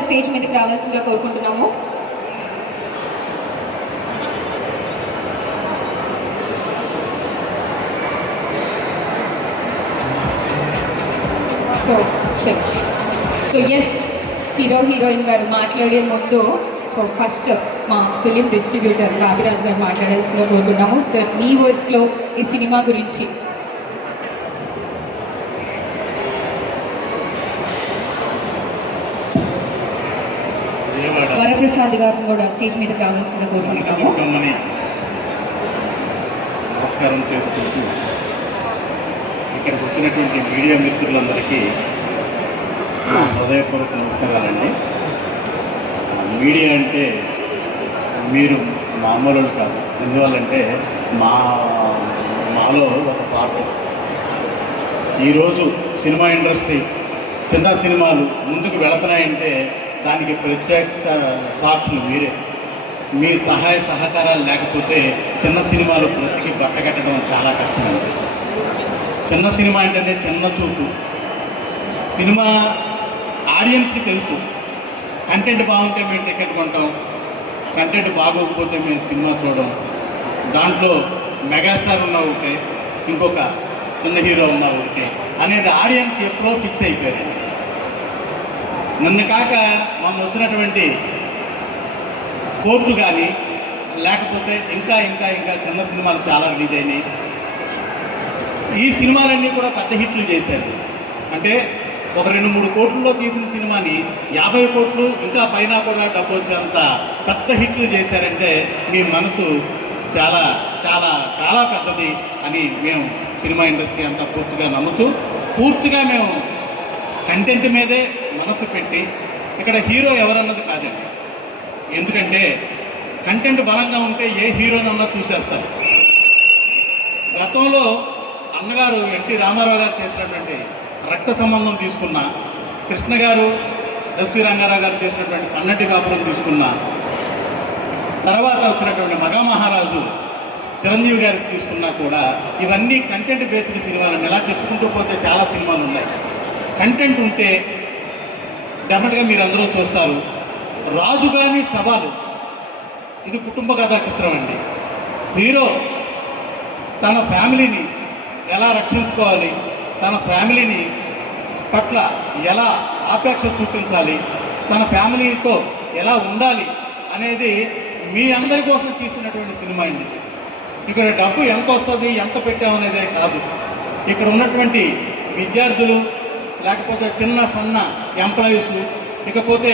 కూడా స్టేజ్ మీదకి రావాల్సిందిగా కోరుకుంటున్నాము. So so yes hero heroine గారు మాట్లాడే ముందు సో ఫస్ట్ మా ఫిలిం డిస్ట్రిబ్యూటర్ రావిరాజ్ గారు మాట్లాడాల్సిందిగా కోరుకుంటున్నాము. సార్ మీ వర్డ్స్లో ఈ సినిమా గురించి ప్రసాద్ వరప్రసాద్ గారిని కూడా స్టేజ్ మీద రావాల్సిందిగా కోరుకుంటున్నాము. నమస్కారం చేసుకుంటూ ఇక్కడికి వచ్చినటువంటి మీడియా మిత్రులందరికీ హృదయపూర్వక నమస్కారాలండి. మీడియా అంటే మీరు మామూలు కాదు. ఎందువల్లంటే మా మాలో ఒక పార్ట్ ఈరోజు సినిమా ఇండస్ట్రీ చిన్న సినిమాలు ముందుకు వెళుతున్నాయంటే దానికి ప్రత్యక్ష సాక్షులు మీరే. మీ సహాయ సహకారాలు లేకపోతే చిన్న సినిమాలు బ్రతికి బట్టగట్టడం చాలా కష్టం. చిన్న సినిమా ఏంటంటే చిన్న చూపు. సినిమా ఆడియన్స్కి తెలుసు. కంటెంట్ బాగుంటే మేము టికెట్ కొంటాం. కంటెంట్ బాగోకపోతే మేము సినిమా చూడడం దాంట్లో మెగాస్టార్ ఉన్న ఒకటే ఇంకొక చిన్న హీరో ఉన్న ఒకటే అనేది ఆడియన్స్ ఎప్పుడో ఫిక్స్ అయిపోయారు. నన్ను కాక మొన్న వచ్చినటువంటి కోర్టు కానీ లేకపోతే ఇంకా ఇంకా ఇంకా చిన్న సినిమాలు చాలా రిలీజ్ అయినాయి. ఈ సినిమాలన్నీ కూడా పెద్ద హిట్లు చేశారు. అంటే ఒక రెండు మూడు కోట్లలో తీసిన సినిమాని యాభై కోట్లు ఇంకా పైన కూడా డబ్బు వచ్చేంత పెద్ద హిట్లు చేశారంటే మీ మనసు చాలా చాలా చాలా పెద్దది అని మేము సినిమా ఇండస్ట్రీ అంతా పూర్తిగా నమ్ముతూ పూర్తిగా మేము కంటెంట్ మీదే మనసు పెట్టి ఇక్కడ హీరో ఎవరన్నది కాదండి. ఎందుకంటే కంటెంట్ బలంగా ఉంటే ఏ హీరోనన్నా చూసేస్తారు. గతంలో అన్నగారు ఎన్టీ రామారావు గారు చేసినటువంటి రక్త సంబంధం తీసుకున్న కృష్ణ గారు ఎస్టీ రంగారావు గారు చేసినటువంటి పన్నటి కాపురం తీసుకున్న తర్వాత వచ్చినటువంటి మహారాజు చిరంజీవి గారికి తీసుకున్నా కూడా ఇవన్నీ కంటెంట్ బేస్డ్ సినిమాలు. ఎలా చెప్పుకుంటూ పోతే చాలా సినిమాలు ఉన్నాయి. కంటెంట్ ఉంటే డెఫినెట్గా మీరు అందరూ చూస్తారు రాజుగాని సవాలు. ఇది కుటుంబ కథా చిత్రం అండి. హీరో తన ఫ్యామిలీని ఎలా రక్షించుకోవాలి తన ఫ్యామిలీని పట్ల ఎలా ఆపేక్ష చూపించాలి తన ఫ్యామిలీతో ఎలా ఉండాలి అనేది మీ అందరి కోసం తీసినటువంటి సినిమా అండి. ఇక్కడ డబ్బు ఎంత వస్తుంది ఎంత పెట్టామనేదే కాదు. ఇక్కడ ఉన్నటువంటి విద్యార్థులు లేకపోతే చిన్న సన్న ఎంప్లాయీస్ ఇకపోతే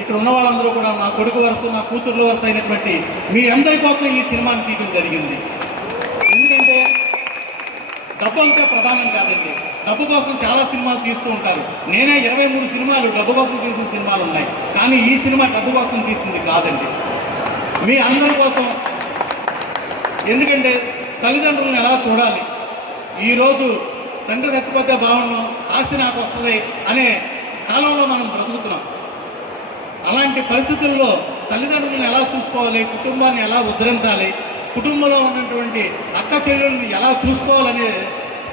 ఇక్కడ ఉన్న వాళ్ళందరూ కూడా నా కొడుకు వరుస నా కూతుర్ల వరుస అయినటువంటి మీ అందరి కోసం ఈ సినిమాని తీయడం జరిగింది. ఎందుకంటే డబ్బు అంటే ప్రధానం కాదండి. డబ్బు కోసం చాలా సినిమాలు తీస్తూ ఉంటారు. నేనే ఇరవై మూడు సినిమాలు డబ్బు కోసం తీసిన సినిమాలు ఉన్నాయి. కానీ ఈ సినిమా డబ్బు కోసం తీసింది కాదండి. మీ అందరి కోసం. ఎందుకంటే తల్లిదండ్రులను ఎలా చూడాలి? ఈరోజు తండ్రి చచ్చిపోతే బాగుండు ఆస్తి నాకు వస్తుంది అనే కాలంలో మనం బ్రతుకుతున్నాం. అలాంటి పరిస్థితుల్లో తల్లిదండ్రులను ఎలా చూసుకోవాలి కుటుంబాన్ని ఎలా ఉద్ధరించాలి కుటుంబంలో ఉన్నటువంటి అక్క చెల్లెలను ఎలా చూసుకోవాలనే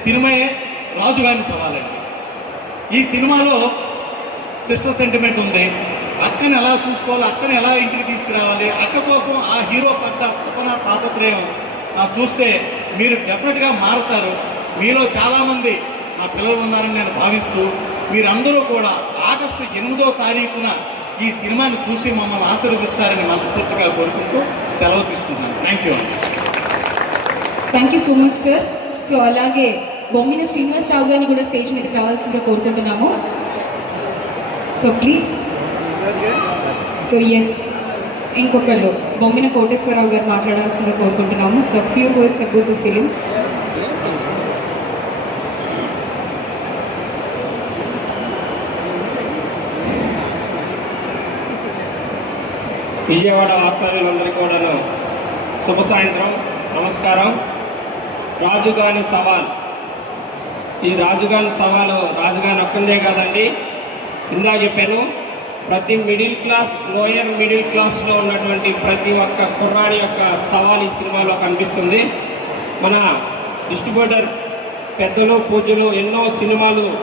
సినిమాయే రాజుగారిని సవాలండి ఈ సినిమాలో సిస్టర్ సెంటిమెంట్ ఉంది. అక్కని ఎలా చూసుకోవాలి అక్కని ఎలా ఇంటికి తీసుకురావాలి అక్క కోసం ఆ హీరో పడ్డ తపన తాపత్రయం చూస్తే మీరు డెఫినెట్గా మారుతారు. మీలో చాలామంది నా పిల్లలు ఉన్నారని నేను భావిస్తూ మీరందరూ కూడా ఆగస్టు ఎనిమిదో తారీఖున ఈ సినిమాని చూసి మమ్మల్ని ఆశీర్వదిస్తారని మనస్ఫూర్తిగా కోరుకుంటూ సెలవు తీసుకుంటున్నాను. Thank you thank you so much sir so అలాగే బొమ్మిన శ్రీనివాసరావు గారిని కూడా స్టేజ్ మీదకి రావాల్సిందిగా కోరుకుంటున్నాము. సో ప్లీజ్ సో ఎస్ ఇంకొకళ్ళు బొమ్మిన కోటేశ్వరరావు గారు మాట్లాడాల్సిందిగా కోరుకుంటున్నాము. So few words about the film Vijayawada మాస్టర్లందరికీ కూడాను శుభ సాయంత్రం నమస్కారం. రాజుగాని సవాల్. ఈ రాజుగాని సవాలు రాజుగాని ఒక్కందే కాదండి. ఇందా చెప్పాను ప్రతి మిడిల్ క్లాస్ లోయర్ మిడిల్ క్లాస్లో ఉన్నటువంటి ప్రతి ఒక్క కుర్రాడి యొక్క సవాల్ ఈ సినిమాలో కనిపిస్తుంది. మన డిస్ట్రిబ్యూటర్ పెద్దలు పూజలు ఎన్నో సినిమాలు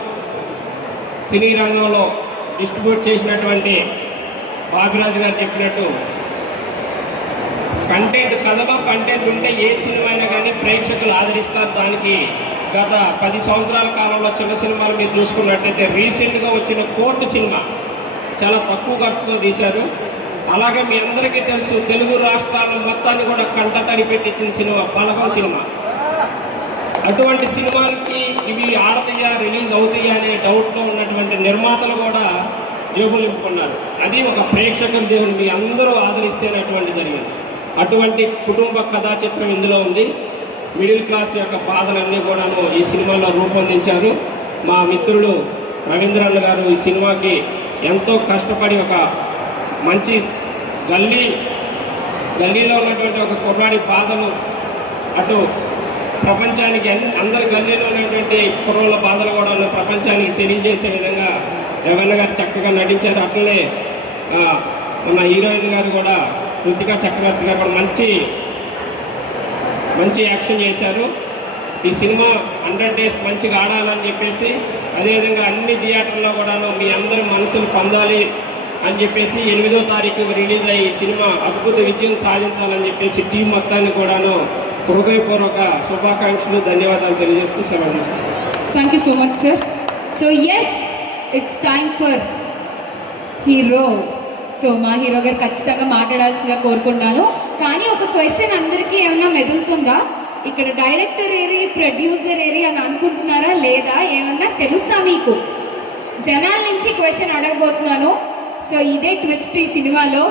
సినీ రంగంలో డిస్ట్రిబ్యూట్ చేసినటువంటి బాబిరాజు గారు చెప్పినట్టు కంటెంట్ కథలో కంటెంట్ ఉంటే ఏ సినిమా అయినా కానీ ప్రేక్షకులు ఆదరిస్తారు. దానికి గత పది సంవత్సరాల కాలంలో చిన్న సినిమాలు మీరు చూసుకున్నట్టయితే రీసెంట్గా వచ్చిన కోర్టు సినిమా చాలా తక్కువ ఖర్చుతో తీశారు. అలాగే మీ అందరికీ తెలుసు తెలుగు రాష్ట్రాల మొత్తాన్ని కూడా కంట తడిపెట్టించిన సినిమా బలగం సినిమా. అటువంటి సినిమాలకి ఇవి ఆడతాయా రిలీజ్ అవుతాయా అనే డౌట్లో ఉన్నటువంటి నిర్మాతలు కూడా జేబులు నింపుకున్నారు అది ఒక ప్రేక్షకుల దేవుడు మీ అందరూ ఆదరిస్తేనటువంటి జరిగింది. అటువంటి కుటుంబ కథా చిత్రం ఇందులో ఉంది. మిడిల్ క్లాస్ యొక్క బాధలన్నీ కూడాను ఈ సినిమాలో రూపొందించారు. మా మిత్రుడు రవీంద్రన్ గారు ఈ సినిమాకి ఎంతో కష్టపడి ఒక మంచి గల్లీ గల్లీలో ఉన్నటువంటి ఒక కుర్రాడి బాధలు అటు ప్రపంచానికి అందరి గల్లీలో ఉన్నటువంటి కుర్రోళ్ళ బాధలు కూడా ప్రపంచానికి తెలియజేసే విధంగా రవణ గారు చక్కగా నటించారు. అట్లనే మన హీరోయిన్ గారు కూడా కృతికా చక్రవర్తి గారు కూడా మంచి మంచి యాక్షన్ చేశారు. ఈ సినిమా హండ్రెడ్ డేస్ మంచిగా ఆడాలని చెప్పేసి అదేవిధంగా అన్ని థియేటర్లో కూడాను మీ అందరి మనసులు పొందాలి అని చెప్పేసి ఎనిమిదో తారీఖు రిలీజ్ అయ్యి ఈ సినిమా అద్భుత విజయం సాధించాలని చెప్పేసి టీం మొత్తాన్ని కూడాను హృదయపూర్వక శుభాకాంక్షలు ధన్యవాదాలు తెలియజేస్తూ సెలవు తీసుకుంటాను thank you so much sir so yes it's time for hero so మా హీరో గారు ఖచ్చితంగా మాట్లాడాల్సిందిగా కోరుకుంటున్నాను. కానీ ఒక క్వశ్చన్ అందరికీ ఏమైనా మెదులుతుందా? ఇక్కడ డైరెక్టర్ ఏరి ప్రొడ్యూసర్ ఏరి అని అనుకుంటున్నారా లేదా? ఏమన్నా తెలుసా మీకు? జనాల నుంచి క్వశ్చన్ అడగబోతున్నాను. సో ఇదే ట్విస్ట్ ఈ సినిమాలో.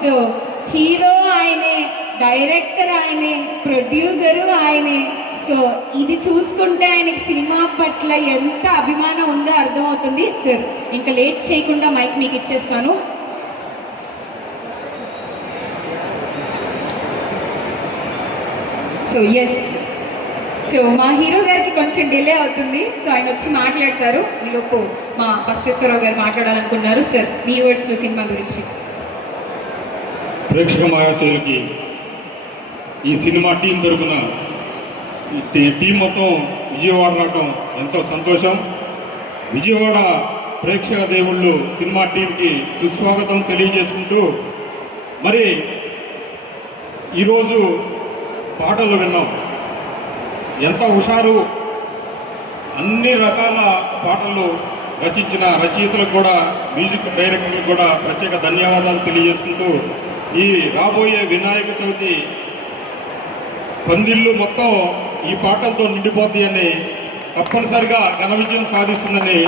సో హీరో ఆయనే డైరెక్టర్ ఆయనే ప్రొడ్యూసరు ఆయనే. సో ఇది చూసుకుంటే ఆయనకి సినిమా పట్ల ఎంత అభిమానం ఉందో అర్థమవుతుంది. సార్ ఇంకా లేట్ చేయకుండా మైక్ మీకు ఇచ్చేస్తాను. సో ఎస్ సో మా హీరో గారికి కొంచెం డిలే అవుతుంది. సో ఆయన వచ్చి మాట్లాడతారు. ఈలోపు మా బసవేశ్వరరావు గారు మాట్లాడాలనుకున్నారు సార్ మీ వర్డ్స్ సినిమా గురించి. ప్రేక్షక మహాశయులకి ఈ సినిమా టీం తరఫున టీ- టీం మొత్తం విజయవాడ రావడం ఎంతో సంతోషం. విజయవాడ ప్రేక్షక దేవుళ్ళు సినిమా టీంకి సుస్వాగతం తెలియజేసుకుంటూ మరి ఈరోజు పాటలు విన్నాం. ఎంత హుషారు. అన్ని రకాల పాటలు రచించిన రచయితలకు కూడా మ్యూజిక్ డైరెక్టర్లకు కూడా ప్రత్యేక ధన్యవాదాలు తెలియజేసుకుంటూ ఈ రాబోయే వినాయక చవితి పందిళ్ళు మొత్తం ఈ పాటలతో నిండిపోతాయని తప్పనిసరిగా ఘన విజయం సాధిస్తుందని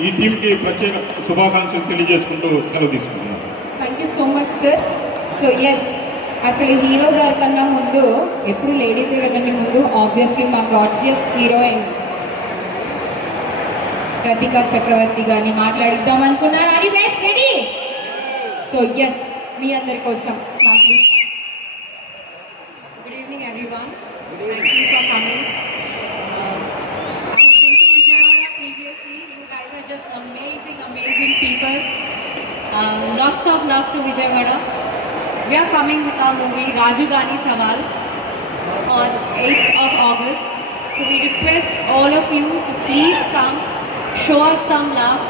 ఈ టీంకి ప్రత్యేక శుభాకాంక్షలు తెలియజేసుకుంటూ సెలవు తీసుకుంటున్నాను thank you so much sir so yes అసలు హీరో గారి కన్నా ముందు ఎప్పుడు లేడీసే కదండి ముందు? ఆబ్వియస్లీ మా గాడ్జియస్ హీరోయిన్ రతికా చక్రవర్తి గారిని మాట్లాడిద్దాం అనుకున్నారు? అది రెడీ సో ఎస్ మీ అందరి కోసం మా please Thank you for coming. Uh, I been to Vijayawada previously. You guys are just amazing, amazing people. Uh, lots of love to Vijayawada. We are coming with our movie Raju Gani Sawal on 8th of August. So we request all of you to please come, show us some love.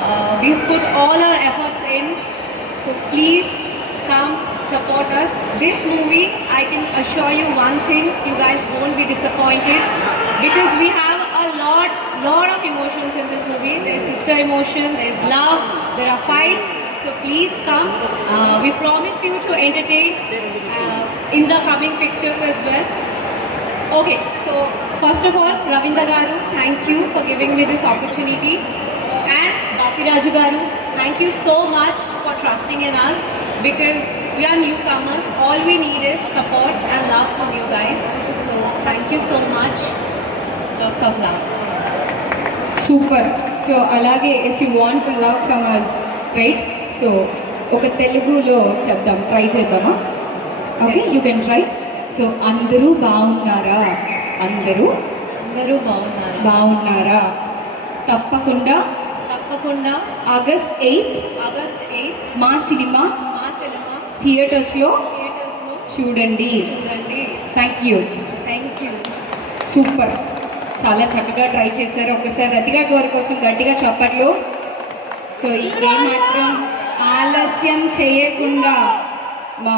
Uh, we've put all our efforts in. So please come support us. This movie, I can assure you one thing, you guys won't be disappointed because we have a lot, lot of emotions in this movie. There's sister emotion, there's love, there are fights. So please come. Uh, we promise you to entertain uh, in the coming pictures as well. Okay, so first of all, Ravinda Garu, thank you for giving me this opportunity. And Bakiraju Garu, thank you so much for trusting in us because we are newcomers. All we need is support and love from you guys. So thank you so much. Lots of love. Super so అలాగే if you want love from us right so ఒక తెలుగులో చెప్దాం try చేద్దామా? Okay you can try so అందరూ బాగున్నారా? అందరూ అందరూ బాగున్నారు? బాగున్నారా? తప్పకుండా తప్పకుండా. ఆగస్ట్ ఎయిత్ ఆగస్ట్ ఎయిత్ మా సినిమా మా సినిమా. థియేటర్స్లో చూడండి. Thank you thank you super చాలా చక్కగా ట్రై చేశారు. ఒకసారి రతిగా గారి కోసం గట్టిగా చప్పట్లు. సో ఏ మాత్రం ఆలస్యం చేయకుండా మా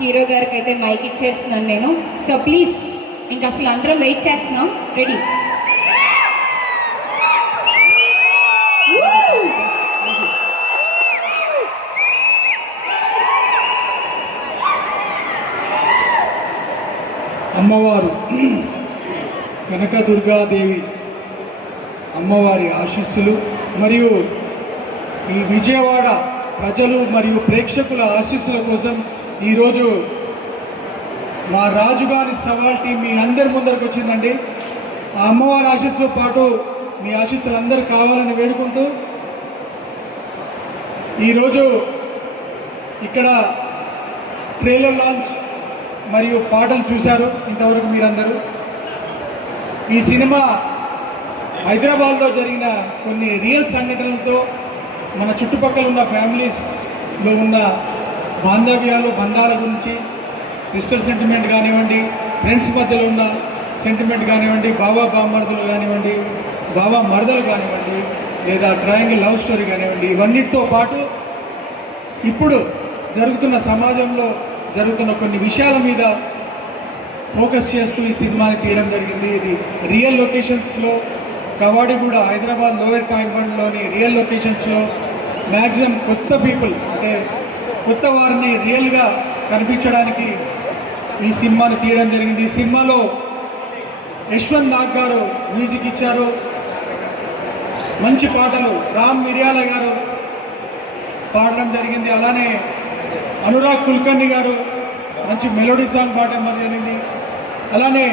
హీరో గారికి అయితే మైక్ ఇచ్చేస్తున్నాను నేను. సో ప్లీజ్ ఇంకా అసలు అందరం వెయిట్ చేస్తున్నాం. రెడీ అమ్మవారు కనకదుర్గాదేవి అమ్మవారి ఆశీస్సులు మరియు ఈ విజయవాడ ప్రజలు మరియు ప్రేక్షకుల ఆశీస్సుల కోసం ఈరోజు మా రాజుగారి సవాల్ టీం మీ అందరి ముందరకు వచ్చిందండి. ఆ అమ్మవారి ఆశీస్సుతో పాటు మీ ఆశీస్సులు అందరూ కావాలని వేడుకుంటూ ఈరోజు ఇక్కడ ట్రైలర్ లాంచ్ మరియు పాటలు చూశారు ఇంతవరకు మీరందరూ. ఈ సినిమా హైదరాబాద్లో జరిగిన కొన్ని రియల్ సంఘటనలతో మన చుట్టుపక్కల ఉన్న ఫ్యామిలీస్లో ఉన్న బాంధవ్యాలు బంధాల గురించి సిస్టర్ సెంటిమెంట్ కానివ్వండి ఫ్రెండ్స్ మధ్యలో ఉన్న సెంటిమెంట్ కానివ్వండి బాబా బామర్దలు కానివ్వండి బావా మరదలు కానివ్వండి లేదా డ్రాయింగ్ లవ్ స్టోరీ కానివ్వండి ఇవన్నిటితో పాటు ఇప్పుడు జరుగుతున్న సమాజంలో జరుగుతున్న కొన్ని విషయాల మీద ఫోకస్ చేస్తూ ఈ సినిమాని తీయడం జరిగింది. ఇది రియల్ లొకేషన్స్లో కవాడిగూడ హైదరాబాద్ లోయర్ కాంపౌండ్లోని రియల్ లొకేషన్స్లో మ్యాక్సిమం కొత్త పీపుల్ అంటే కొత్త వారిని రియల్గా కనిపించడానికి ఈ సినిమాని తీయడం జరిగింది. ఈ సినిమాలో యశ్వంత్ నాగ్ గారు మ్యూజిక్ ఇచ్చారు. మంచి పాటలు రామ్ మిర్యాల గారు పాడడం జరిగింది. అలానే అనురాగ్ కుల్కర్ణి గారు మంచి మెలోడీ సాంగ్ పాడడం జరిగింది. అలానే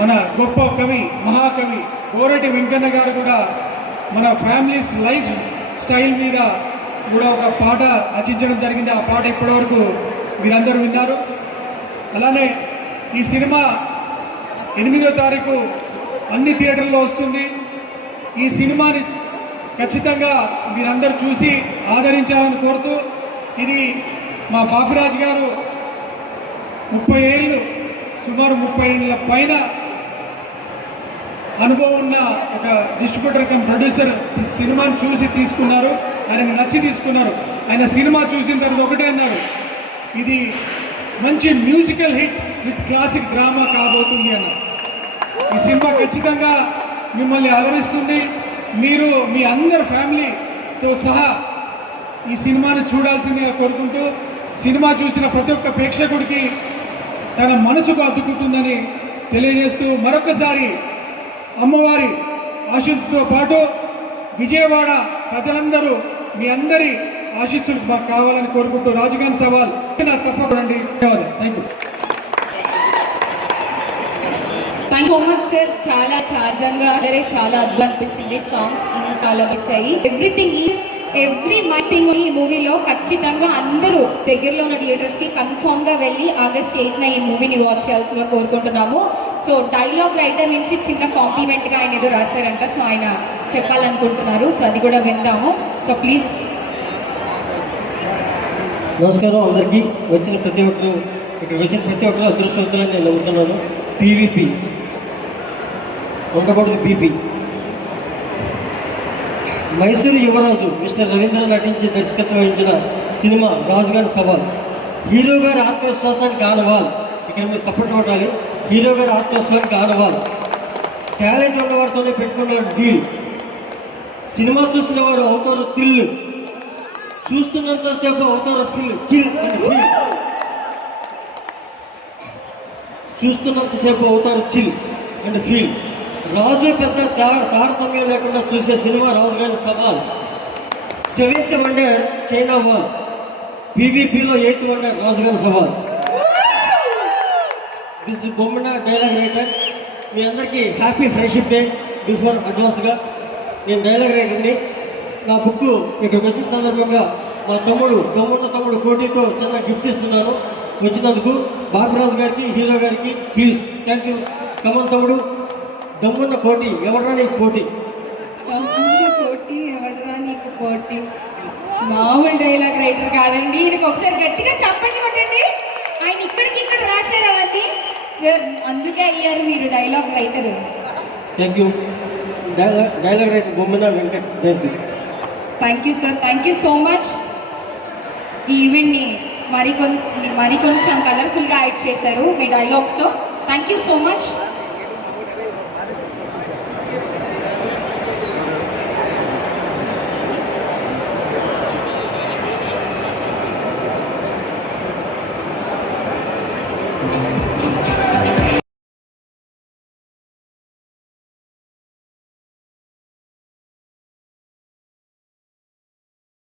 మన గొప్ప కవి మహాకవి కోరటి వెంకన్న గారు కూడా మన ఫ్యామిలీస్ లైఫ్ స్టైల్ మీద కూడా ఒక పాట రచించడం జరిగింది. ఆ పాట ఇప్పటివరకు మీరందరూ విన్నారు. అలానే ఈ సినిమా ఎనిమిదో తారీఖు అన్ని థియేటర్లో వస్తుంది. ఈ సినిమాని ఖచ్చితంగా మీరందరూ చూసి ఆదరించాలని కోరుతూ ఇది మా బాపిరాజు గారు ముప్పై ఏళ్ళు సుమారు ముప్పై ఏళ్ళ పైన అనుభవం ఉన్న ఒక డిస్ట్రిబ్యూటర్ కమ్ ప్రొడ్యూసర్ ఈ సినిమాని చూసి తీసుకున్నారు. ఆయనకు నచ్చి తీసుకున్నారు. ఆయన సినిమా చూసిన తర్వాత ఒకటే అన్నారు ఇది మంచి musical hit with classic drama కాబోతుంది అన్నారు ఈ సినిమా ఖచ్చితంగా మిమ్మల్ని అలరిస్తుంది మీరు మీ అందరి ఫ్యామిలీతో సహా ఈ సినిమాను చూడాల్సిందిగా కోరుకుంటూ సినిమా చూసిన ప్రతి ఒక్క ప్రేక్షకుడికి తన మనసుకు అద్దుకుంటుందని తెలియజేస్తూ మరొకసారి అమ్మవారి ఆశీస్సుతో పాటు విజయవాడ ప్రజలందరూ మీ అందరి ఆశీస్సులు మాకు కావాలని కోరుకుంటూ రాజుగాన్ సవాల్ తప్పకుండా ధన్యవాదాలు. Thank you thank so much sir చాలా సహజంగా అందరే చాలా అద్భుతం అనిపించింది. సాంగ్స్ ఇంకా వచ్చాయి ఎవ్రీథింగ్ ఈ ఎవ్రీ మైటింగ్ ఈ మూవీలో ఖచ్చితంగా అందరూ దగ్గరలో ఉన్న థియేటర్స్కి కన్ఫర్మ్గా వెళ్ళి ఆగస్ట్ ఎయిత్ ఈ మూవీని వాచ్ చేయాల్సిందిగా కోరుకుంటున్నాము. సో డైలాగ్ రైటర్ నుంచి చిన్న కాంప్లిమెంట్గా ఆయన ఏదో రాశారంట. సో ఆయన చెప్పాలనుకుంటున్నారు. సో అది కూడా విందాము. సో ప్లీజ్ నమస్కారం. అందరికీ వచ్చిన ప్రతి ఒక్కరు ఇక్కడ వచ్చిన ప్రతి ఒక్కరు అదృష్టవంతులని నేను నమ్ముతున్నాను. పీవీపీ ఉండకూడదు బీపీ మైసూరు యువరాజు మిస్టర్ రవీంద్ర నటించి దర్శకత్వం వహించిన సినిమా రాజుగారి సవాల్. హీరో గారి ఆత్మవిశ్వాసానికి ఆనవాల్. ఇక్కడ మీరు తప్పట్టు కొట్టాలి. హీరో గారి ఆత్మవిశ్వాసానికి ఆనవాల్. టాలెంట్ ఉన్నవారితోనే పెట్టుకున్నాడు డీల్. సినిమా చూసిన వారు అవుతారు థిల్ చూస్తున్నంత సేపు అవుతారు ఫిల్ చిల్ ఫీల్ చూస్తున్నంత సేపు అవుతారు చిల్ అండ్ ఫీల్. రాజు పెద్ద తా- తారతమ్యం లేకుండా చూసే సినిమా రాజు గారి సవాల్. సెవెంత్ వండర్ చైనా వన్ పీవీపీలో ఎయిత్ వండర్ రాజు గారి సవాల్. దిస్ బొమ్మన డైలాగ్ రైటర్ మీ అందరికీ హ్యాపీ ఫ్రెండ్షిప్ డే బిఫోర్ అడ్వాన్స్గా నేను డైలాగ్ రైటర్ని నా బుక్ ఇక్కడికి వచ్చిన సందర్భంగా మా తమ్ముడు తమ్ముడు తమ్ముడు కోటితో చిన్న గిఫ్ట్ ఇస్తున్నాను. వచ్చినందుకు బాబురాజు గారికి హీరో గారికి ప్లీజ్ థ్యాంక్ యూ కమన్ తమ్ముడు. దమ్మున్న కోటి ఎవడరా నీకు పోటీ? తమ్ముడు పోటీ ఎవడరా నీకు పోటీ? మామూలు డైలాగ్ రైటర్ కాదండి. ఈయనకి ఒకసారి గట్టిగా చప్పట్లు కొట్టండి. ఆయన ఇక్కడికి ఇక్కడ రాశారు అవన్నీ. సార్ అందుకే అయ్యారు మీరు dialogue writer thank you dialogue writer Bommana Venkat thank you thank you sir thank you so much ఈ ఈవెంట్ని మరి కొం మరి కొంచెం కలర్ఫుల్గా యాడ్ చేశారు మీ డైలాగ్స్తో థ్యాంక్ యూ సో మచ్